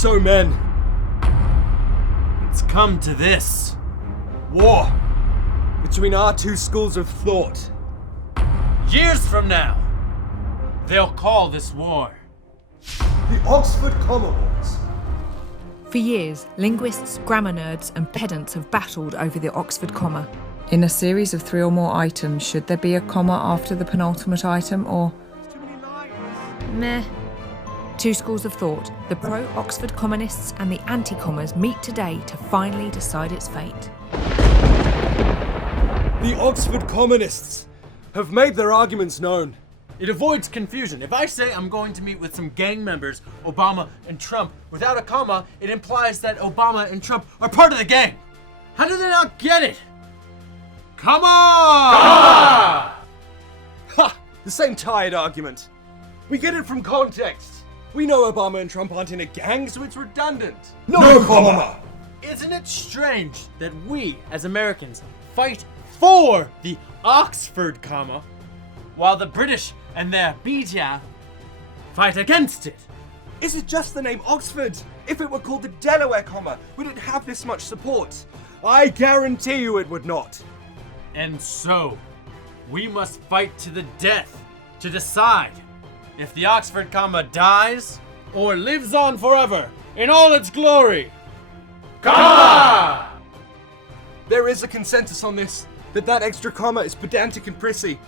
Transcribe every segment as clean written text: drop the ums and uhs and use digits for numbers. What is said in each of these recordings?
So men, It's come to this. war between our two schools of thought. Years from now, they'll call this war The Oxford Comma Wars. For years, linguists, grammar nerds and pedants have battled over the Oxford comma. In a series of 3 or more items, should there be a comma after the penultimate item, or meh? Two schools of thought, the Pro Oxford Communists and the anti-commas, meet today to finally decide its fate. The Oxford Communists have made their arguments known. It avoids confusion. If I say I'm going to meet with some gang members, Obama and Trump, without a comma, it implies that Obama and Trump are part of the gang. How do they not get it? Come on! Ha! The same tired argument. We get it from context. We know Obama and Trump aren't in a gang, so it's redundant. No comma! Isn't it strange that we, as Americans, fight for the Oxford comma, while the British and their media fight against it? Is it just the name Oxford? If it were called the Delaware comma, would it have this much support? I guarantee you it would not. And so, we must fight to the death to decide if the Oxford comma dies or lives on forever in all its glory. Comma! There is a consensus on this, that extra comma is pedantic and prissy.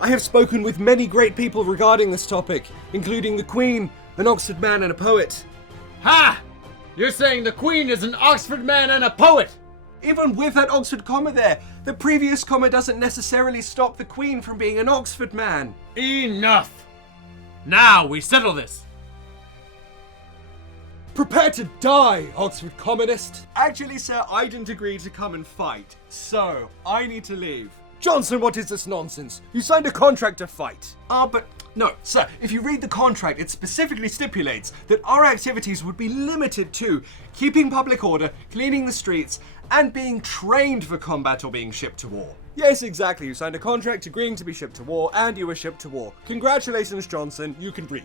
I have spoken with many great people regarding this topic, including the Queen, an Oxford man and a poet. Ha! You're saying the Queen is an Oxford man and a poet? Even with that Oxford comma there, the previous comma doesn't necessarily stop the Queen from being an Oxford man. Enough! Now we settle this. Prepare to die, Oxford Communist. Actually, sir, I didn't agree to come and fight, so I need to leave. Johnson, what is this nonsense? You signed a contract to fight. But no, sir, if you read the contract, it specifically stipulates that our activities would be limited to keeping public order, cleaning the streets, and being trained for combat or being shipped to war. Yes, exactly. You signed a contract agreeing to be shipped to war, and you were shipped to war. Congratulations, Johnson. You can read.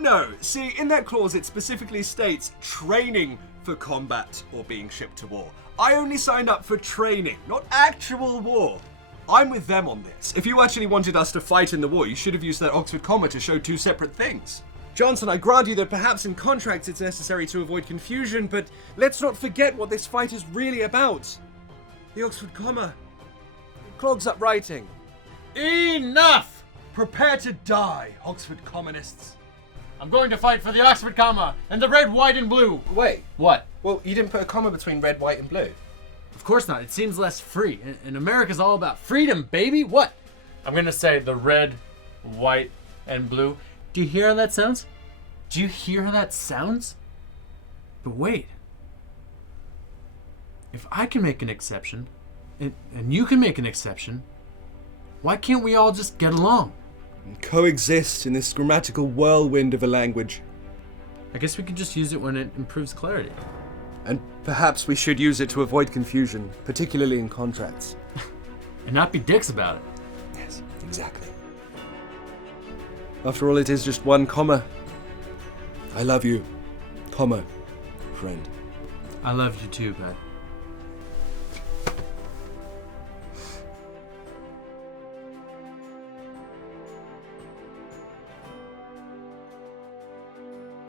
No. See, in that clause, it specifically states training for combat or being shipped to war. I only signed up for training, not actual war. I'm with them on this. If you actually wanted us to fight in the war, you should have used that Oxford comma to show two separate things. Johnson, I grant you that perhaps in contracts it's necessary to avoid confusion, but let's not forget what this fight is really about. The Oxford comma. It clogs up writing. Enough! Prepare to die, Oxford Communists. I'm going to fight for the Oxford comma and the red, white, and blue. Wait. What? Well, you didn't put a comma between red, white, and blue. Of course not. It seems less free. And America's all about freedom, baby. What? I'm going to say the red, white, and blue. Do you hear how that sounds? Do you hear how that sounds? But wait. If I can make an exception, and you can make an exception, why can't we all just get along? And coexist in this grammatical whirlwind of a language. I guess we could just use it when it improves clarity. And perhaps we should use it to avoid confusion, particularly in contracts. And not be dicks about it. Yes, exactly. After all, it is just one comma. I love you, comma, friend. I love you too, bud.